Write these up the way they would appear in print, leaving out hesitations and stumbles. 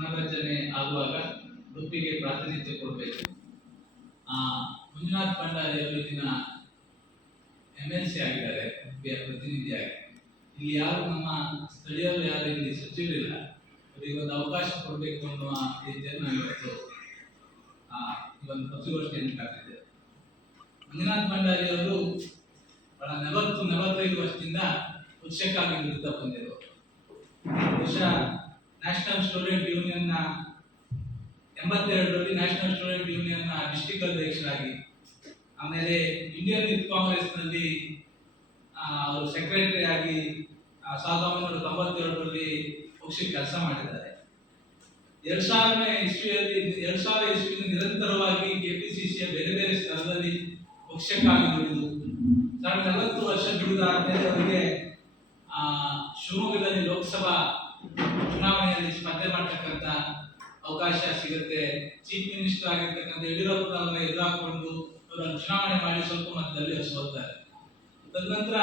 ಪುನರ್ರಚನೆ ಆಗುವಾಗ ಉಡುಪಿಗೆ ಪ್ರಾತಿನಿಧ್ಯ ಕೊಡಬೇಕು. ಮಂಜುನಾಥ್ ಭಂಡಾರಿ ಅವರು ಇದನ್ನ MLC ಆಗಿದ್ದಾರೆ, ಉಡುಪಿಯ ಪ್ರತಿನಿಧಿಯಾಗಿ. ಇಲ್ಲಿ ಯಾರು ನಮ್ಮ ಸ್ಥಳೀಯರು ಯಾರು ಇಲ್ಲಿ ಸಚಿವರಿಲ್ಲ, ಅವರಿಗೆ ಒಂದು ಅವಕಾಶ ಕೊಡಬೇಕು ಅನ್ನುವ ರೀತಿಯಲ್ಲಿ ನಾವು ಇವತ್ತು ಈ ಒಂದು ಪತ್ರಿಕಾಗೋಷ್ಠಿಯನ್ನು ಕರೆದಿದ್ದೇವೆ. ಮಂಜುನಾಥ್ ಭಂಡಾರಿ ಅವರು 45 ವರ್ಷದಿಂದ ಪಕ್ಷಕ್ಕಾಗಿ ದುಡಿತಾ ಬಂದಿರು. ಬಹುಶಃ ನ್ಯಾಷನಲ್ ಸ್ಟೂಡೆಂಟ್ ಯೂನಿಯನ್ನ 82ರಲ್ಲಿ ನ್ಯಾಷನಲ್ ಸ್ಟೂಡೆಂಟ್ ಯೂನಿಯನ್ನ ಡಿಸ್ಟ್ರಿಕ್ಟ್ ಅಧ್ಯಕ್ಷರಾಗಿ, ಆಮೇಲೆ ಇಂಡಿಯನ್ ಯೂತ್ ಕಾಂಗ್ರೆಸ್ ನಲ್ಲಿ ಅವರು ಸೆಕ್ರೆಟರಿ ಆಗಿ 1992ರಲ್ಲಿ ಪಕ್ಷಕ್ಕೆ ಕೆಲಸ ಮಾಡಿದ್ದಾರೆ. 2000 ಇಸ್ವಿಯಲ್ಲಿ ನಿರಂತರವಾಗಿ ಕೆಪಿಸಿಸಿಯ ಬೇರೆ ಬೇರೆ ಸ್ಥಳದಲ್ಲಿ ಪಕ್ಷಕ್ಕಾಗಿ ದುಡಿದು 40 ವರ್ಷ ದುಡಿದ ಆದ್ಮೇಲೆ ಅವರಿಗೆ ಶಿವಮೊಗ್ಗದಲ್ಲಿ ಲೋಕಸಭಾ ಚುನಾವಣೆಯಲ್ಲಿ ಸ್ಪರ್ಧೆ ಮಾಡತಕ್ಕಂತ ಅವಕಾಶ ಸಿಗುತ್ತೆ. ಚೀಫ್ ಮಿನಿಸ್ಟರ್ ಆಗಿರ್ತಕ್ಕಂಥ ಯಡಿಯೂರಪ್ಪ ಅವರನ್ನ ಎದುರಾಕೊಂಡು ಅವರನ್ನು ಚುನಾವಣೆ ಮಾಡಿ ಸ್ವಲ್ಪ ಮತದಲ್ಲಿ ಸೋಲ್ತಾರೆ. ತದನಂತರ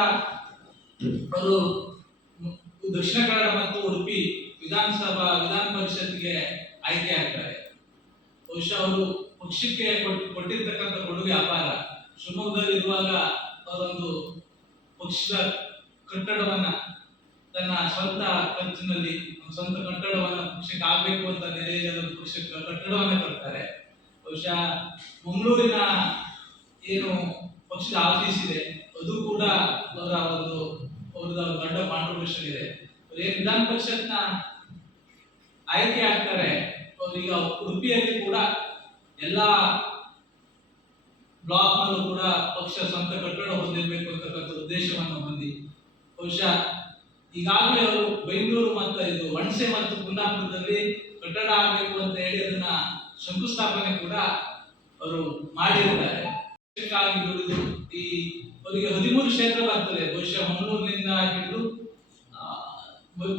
ಅವರು ದಕ್ಷಿಣ ಕನ್ನಡ ಮತ್ತು ಉಡುಪಿ ವಿಧಾನ ಪರಿಷತ್ಗೆ ಆಯ್ಕೆ ಆಗ್ತಾರೆ. ಬಹುಶಃ ಅವರು ಪಕ್ಷಕ್ಕೆ ಕೊಟ್ಟಿರ್ತಕ್ಕಂಥ ಕೊಡುಗೆ ಅಪಾರ. ಶಿವಮೊಗ್ಗದಲ್ಲಿ ಇರುವಾಗ ಅವರೊಂದು ಪಕ್ಷದ ಕಟ್ಟಡವನ್ನ ತನ್ನ ಸ್ವಂತ ಖರ್ಚಿನಲ್ಲಿ ಸ್ವಂತ ಕಟ್ಟಡವನ್ನ ಪಕ್ಷಕ್ಕೆ ಆಗ್ಬೇಕು ಅಂತ ನೆರೆಯ ಪಕ್ಷಕ್ಕೆ ಕಟ್ಟಡವನ್ನ ಕಟ್ತಾರೆ. ಬಹುಶಃ ಮಂಗಳೂರಿನ ಏನು ಪಕ್ಷದ ಆಫೀಸ್ ಇದೆ ಅದು ಕೂಡ ಅವರದ ದೊಡ್ಡ ಕಾಂಟ್ರಿಬ್ಯೂಷನ್ ಇದೆ. ಏನು ವಿಧಾನ ಪರಿಷತ್ನ ಆಯ್ಕೆ ಆಗ್ತಾರೆ, ಅವರೀಗ ಉಡುಪಿಯಲ್ಲಿ ಕೂಡ ಎಲ್ಲಾ ಬ್ಲಾಕ್ ನಲ್ಲೂ ಕೂಡ ಪಕ್ಷ ಸ್ವಂತ ಕಟ್ಟಡ ಹೊಂದಿರಬೇಕು ಅಂತಕ್ಕಂಥ ಉದ್ದೇಶವನ್ನು ಹೊಂದಿ, ಬಹುಶಃ ಈಗಾಗಲೇ ಅವರು ಬೆಂಗಳೂರು ಮತ್ತು ವಣಸೆ ಮತ್ತು ಕುಂದಾಪುರದಲ್ಲಿ ಕಟ್ಟಡ ಆಗಬೇಕು ಅಂತ ಹೇಳಿ ಅದನ್ನ ಶಂಕುಸ್ಥಾಪನೆ ಕೂಡ ಅವರು ಮಾಡಿರುತ್ತಾರೆ. ದುಡಿದು ಅವರಿಗೆ 13 ಕ್ಷೇತ್ರ ಬರ್ತದೆ. ಬಹುಶಃ ಮಂಗಳೂರಿನಿಂದ ಹಿಡಿದು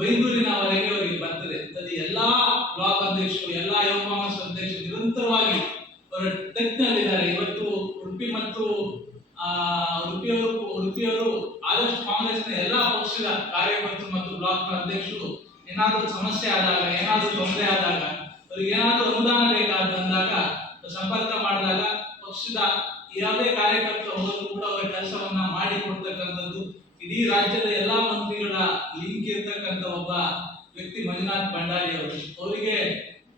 ಬೈಂದೂರಿನವರೆಗೆ ಅವರಿಗೆ ಬರ್ತದೆ. ಅಲ್ಲಿ ಎಲ್ಲಾ ಬ್ಲಾಕ್ ಅಧ್ಯಕ್ಷರು, ಎಲ್ಲಾ ಯುವ ಕಾಂಗ್ರೆಸ್ ಅಧ್ಯಕ್ಷರು ನಿರಂತರವಾಗಿ ಅವರ ಟಚ್ನಲ್ಲಿದ್ದಾರೆ. ಇವತ್ತು ಉಡುಪಿ ಮತ್ತು ಉಡುಪಿಯವರು ಆದಷ್ಟು ಕಾಂಗ್ರೆಸ್ನ ಎಲ್ಲಾ ಪಕ್ಷದ ಕಾರ್ಯಕರ್ತರು ಮತ್ತು ಬ್ಲಾಕ್ನ ಅಧ್ಯಕ್ಷರು ಏನಾದರೂ ಸಮಸ್ಯೆ ಆದಾಗ, ಏನಾದರೂ ತೊಂದರೆ ಆದಾಗ, ಅವರಿಗೆ ಏನಾದರೂ ಅನುದಾನ ಬೇಕಾದಂದಾಗ ಸಂಪರ್ಕ ಮಾಡಿದಾಗ ಪಕ್ಷದ ಯಾವುದೇ ಕಾರ್ಯಕರ್ತರು ಹೋದರೂ ಕೂಡ ಅವರ ಕೆಲಸವನ್ನ ಮಾಡಿ ಕೊಡ್ತಕ್ಕಂಥದ್ದು ಇಡೀ ರಾಜ್ಯದ ಎಲ್ಲಾ ಮಂತ್ರಿಗಳ ಲಿಂಕ್ ಇರ್ತಕ್ಕಂಥ ಒಬ್ಬ ವ್ಯಕ್ತಿ ಮಂಜುನಾಥ್ ಭಂಡಾರಿ ಅವರು. ಅವರಿಗೆ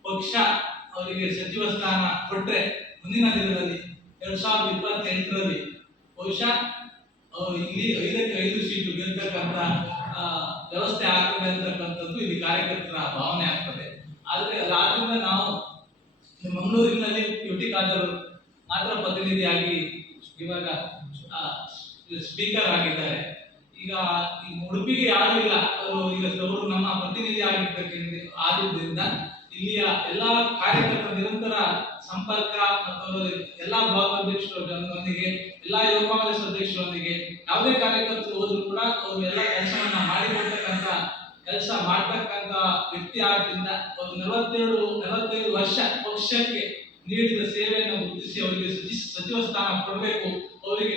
ಪಕ್ಷ ಅವರಿಗೆ ಸಚಿವ ಸ್ಥಾನ ಕೊಟ್ಟರೆ ಮುಂದಿನ ದಿನದಲ್ಲಿ 2028ರಲ್ಲಿ ಬಹುಶಃ ಅವರು ಇಲ್ಲಿ 5ಕ್ಕೆ 5 ಸೀಟು ಗೆಲ್ತಕ್ಕಂಥ ವ್ಯವಸ್ಥೆ ಆಗ್ತದೆ ಅಂತಕ್ಕಂಥದ್ದು ಇಲ್ಲಿ ಕಾರ್ಯಕರ್ತರ ಭಾವನೆ ಆಗ್ತದೆ. ಆದ್ರೆ ರಾಜ್ಯದಿಂದ ನಾವು ಮಂಗಳೂರಿನಲ್ಲಿ ಯುಟಿ ಖಾದರ್ ಮಾತ್ರ ಪ್ರತಿನಿಧಿಯಾಗಿ ಇವಾಗ ಸ್ಪೀಕರ್ ಆಗಿದ್ದಾರೆ. ಈಗ ಉಡುಪಿಗೆ ಯಾರು ಇಲ್ಲ, ಅವರು ನಮ್ಮ ಪ್ರತಿನಿಧಿ ಆಗಿದ್ದರಿಂದ ಇಲ್ಲಿಯ ಎಲ್ಲಾ ಕಾರ್ಯಕರ್ತರ ನಿರಂತರ ಸಂಪರ್ಕ ಮತ್ತು ಎಲ್ಲಾ ಬ್ಲಾಕ್ ಅಧ್ಯಕ್ಷರೊಂದಿಗೆ, ಎಲ್ಲಾ ಯುವ ಕಾಂಗ್ರೆಸ್ ಅಧ್ಯಕ್ಷರೊಂದಿಗೆ ಯಾವುದೇ ಕಾರ್ಯಕರ್ತರು ಹೋದ್ರು ಕೂಡ ಅವರು ಎಲ್ಲ ಕೆಲಸವನ್ನ ಮಾಡಿಕೊಡ್ತಕ್ಕಂಥ ಕೆಲಸ ಮಾಡ್ತಕ್ಕಂಥ ವ್ಯಕ್ತಿ ಆದ್ದರಿಂದ ಅವರು 45 ವರ್ಷ ಪಕ್ಷಕ್ಕೆ ನೀಡಿದ ಸೇವೆಯನ್ನು ಗುರುತಿಸಿ ಅವರಿಗೆ ಸಚಿವ ಸ್ಥಾನ ಕೊಡಬೇಕು, ಅವರಿಗೆ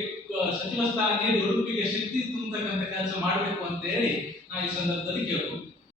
ಸಚಿವ ಸ್ಥಾನ ನೀಡಿ ಉಡುಪಿಗೆ ಶಕ್ತಿ ತುಂಬತಕ್ಕಂಥ ಕೆಲಸ ಮಾಡಬೇಕು ಅಂತ ಹೇಳಿ ನಾ ಈ ಸಂದರ್ಭದಲ್ಲಿ ಕೇಳ್ಬೋದು.